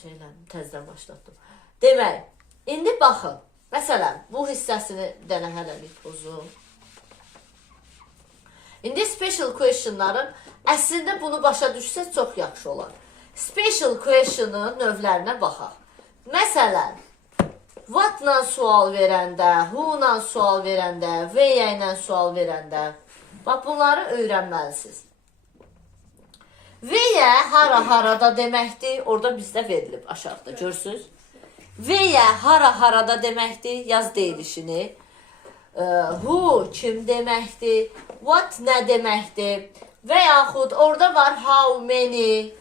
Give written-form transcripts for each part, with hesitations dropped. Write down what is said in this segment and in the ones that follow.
Təzədən başlatdım. Demək, indi baxın. Məsələn, bu hissəsini dənə hələlik pozum. İndi special questionların əslində bunu başa düşsək çox yaxşı olar. Special question'ın növlərinə baxaq. Məsələn, what-la sual verəndə, who-la sual verəndə, where ilə sual verəndə, bax bunları öyrənməlisiniz. Where hara-harada deməkdir, orada bizdə verilib aşağıda, görürsünüz. Where hara-harada deməkdir, yaz deyilişini. Who kim deməkdir, what nə deməkdir və yaxud orada var how many,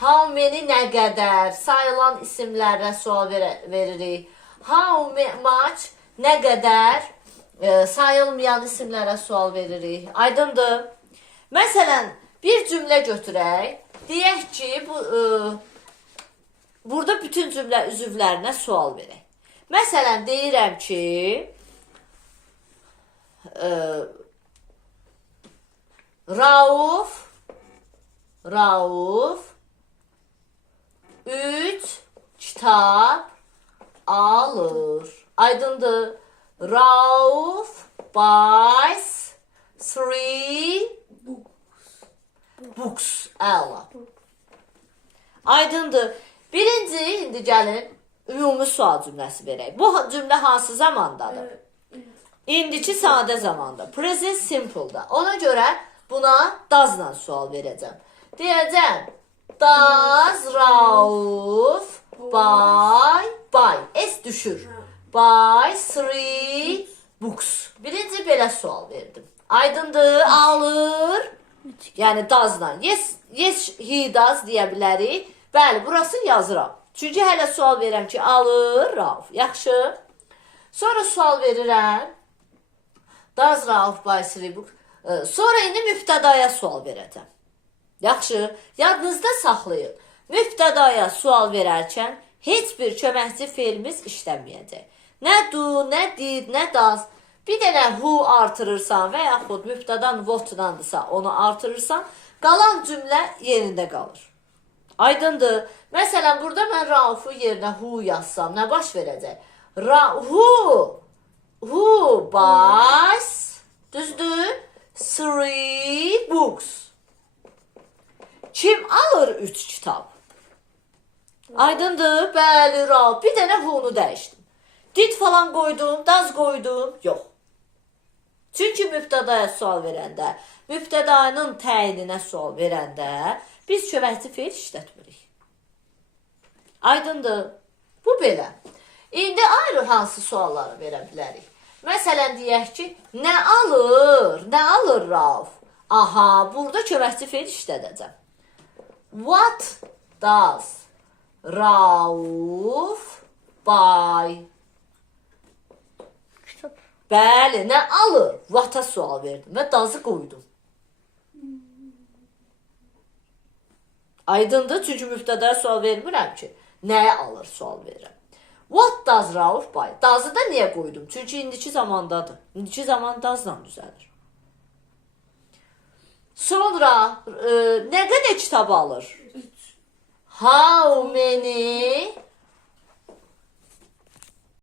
how many nə qədər, sayılan isimlərlə sual veririk. How much nə qədər, sayılmayan isimlərə sual veririk. Aydındır. Məsələn, bir cümlə götürək. Deyək ki, burada bütün cümlə üzvlərinə sual verək. Məsələn, deyirəm ki, Rauf 3 kitab alır. Aydındır. Rauf buys 3 books. Əla. Aydındır. Birinci, indi gəlin, ümumi sual cümləsi verək. Bu cümlə hansı zamandadır? İndiki sadə zamanda. Present simple'da. Ona görə buna does'la sual verəcəm. Deyəcəm, does Rauf buy, S düşür. Buy 3 books. Birinci belə sual verdim. Aydındır, alır. Yəni does'la. Yes, he does deyə bilərik. Bəli, burası yazıram. Çünki hələ sual verirəm ki, alır Rauf. Yaxşı. Sonra sual verirəm. Does Rauf buy 3 books? Sonra indi mübtədaya sual verəcəm. Yaxşı, yadınızda saxlayın. Mübtədaya sual verərkən heç bir köməkçi feilimiz işləməyəcək. Nə do, nə did, nə does. Bir dənə who artırırsan və yaxud mübtədan what'dandısa onu artırırsan, qalan cümlə yerində qalır. Aydındır. Məsələn, burada mən Rauf'u yerinə who yazsam, nə baş verəcək? Who buys, düzdür, 3 books. Kim alır 3 kitab? Aydındır, bəli, Rauf. Bir dənə who'nu dəyişdim. Did falan qoydum, does qoydum, yox. Çünki mübtədaya sual verəndə, mübtədanın təyininə sual verəndə biz köməkçi feil işlətmirik. Aydındır. Bu belə. İndi ayrı hansı sualları verə bilərik? Məsələn, deyək ki, nə alır Rauf? Aha, burada köməkçi feil işlədəcəm. What does Rauf buy? Bəli, nə alır? What-a sual verdim və does-ı qoydum. Aydındır, çünki mübtədaya sual vermirəm ki, nəyə alır sual verirəm. What does Rauf buy? Does-ı da niyə qoydum? Çünki indiki zamandadır. İndiki zaman does-la düzəlir. Sonra nə qədər kitab alır? 3. How many